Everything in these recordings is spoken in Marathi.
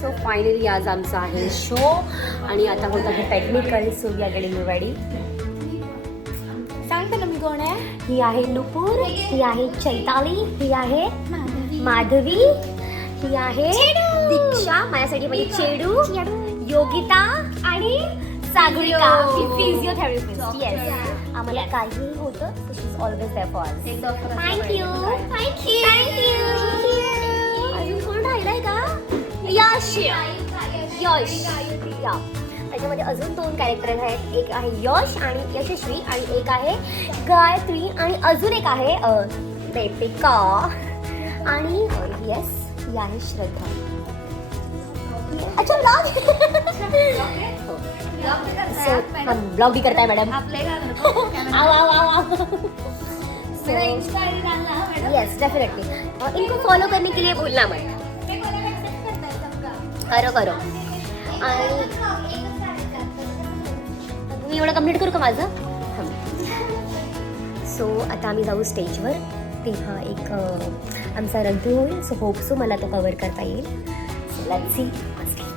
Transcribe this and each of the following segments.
सो फायनली आज आमचा आहे शो आणि आता होत आहे technical. So we are getting ready. सांगते ना मी कोण आहे. ही आहे नुपूर, ही आहे चैताली, ही आहे माधवी, ही आहे दीक्षा, माझ्यासाठी म्हणजे चेडू, योगिता आणि सागरिका, ही फिजिओथेरपिस्ट. येस, आम्हाला काही होतं so she is always there for us. Thank you thank you thank you. अजून कोण राहिलंय का? यश यश या. त्याच्यामध्ये अजून 2 कॅरेक्टर आहेत. एक आहे यश आणि यशस्वी आणि एक आहे गायत्री आणि अजून एक आहे दीपिका आणि येस ही आहे श्रद्धा. अच्छा ब्लॉग भी करता है मैडम. Yes definitely. इनको फॉलो करने के लिए बोलना मत. करो आणि मी एवढं कम्प्लीट करू का माझं. सो आता आम्ही जाऊ स्टेजवर. तेव्हा एक आमचा रद्द होईल. सो होप सो मला तो कवर करता येईल. So let's see on stage.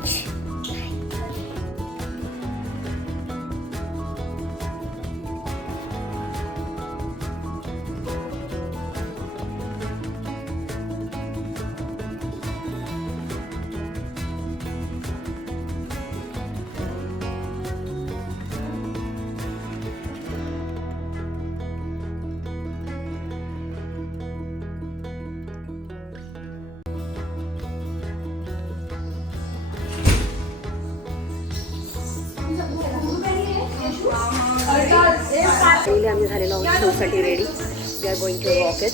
पहिले आम्ही झालेलो आहोत शोसाठी ready. We are going to walk it.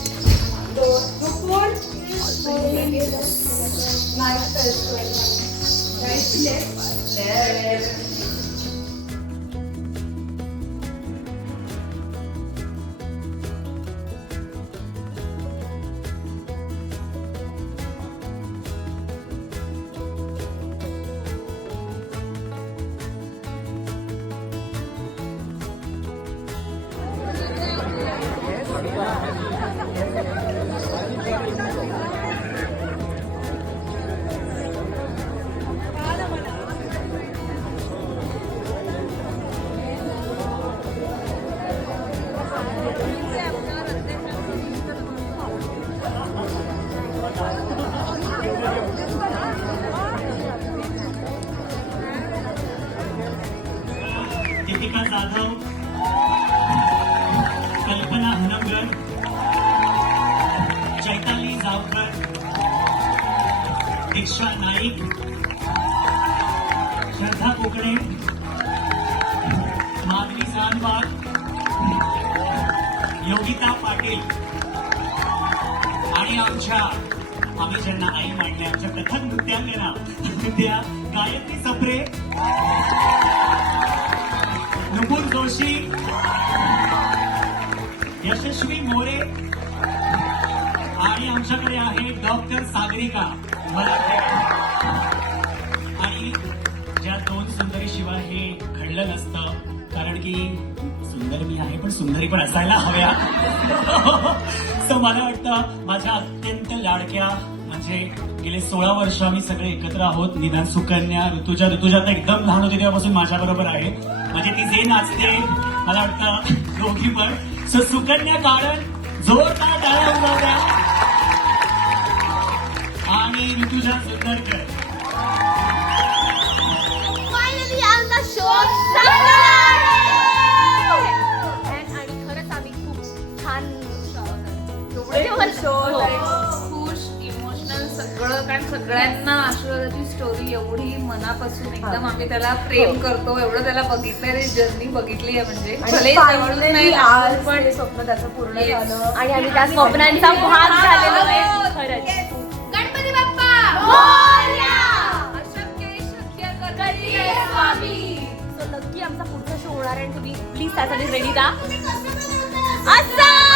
Deepika Jadhav, Kalpana Hanamgar, Chaitali Javkar, Diksha Naik, श्रद्धा कोकणे, माधवी जानवार, योगिता पाटील आणि आम्ही ज्यांना आई मांडले आमच्या कथक नृत्यांगना त्या गायत्री सप्रे, नुपूर जोशी, यशस्वी मोरे आणि आमच्याकडे आहे डॉक्टर सागरिका. आणि ज्या 2 सुंदरी शिवाय हे घडलं नसतं. कारण की सुंदर मी आहे पण सुंदरी पण असायला हव्या. सो मला वाटतं माझ्या अत्यंत लाडक्या म्हणजे गेले 16 वर्ष आम्ही सगळे एकत्र आहोत. निदान सुकन्या, ऋतुजा तर एकदम लहान होती तेव्हापासून माझ्या बरोबर आहे. म्हणजे ती जे नाचते मला वाटतं दोघी पण. सो सुकन्या कारण जोरदार टाळ्या उडवल्या आणि ऋतुजा सुंदरकर. फायनली आमचा शो आणि खरंच आम्ही खूप छान शो खुश इमोशनल सगळं. कारण सगळ्यांना आशीर्वादाची स्टोरी एवढी मनापासून एकदम आम्ही त्याला प्रेम करतो. एवढं त्याला बघितलंय, जर्नी बघितली आहे. म्हणजे भले जवळून नाही आज लागून पण स्वप्न त्याचं पूर्ण Yes. झालं आणि आम्ही त्या स्वप्नांचा भाग झालेलो आहे. खरंच. गणपती बाप्पा मोरया! अशक्य शक्य करते स्वामी. सो नक्की आमचा पुढचा शो होणार आहे. तुम्ही प्लीज त्यासाठी रेडी राहा. असं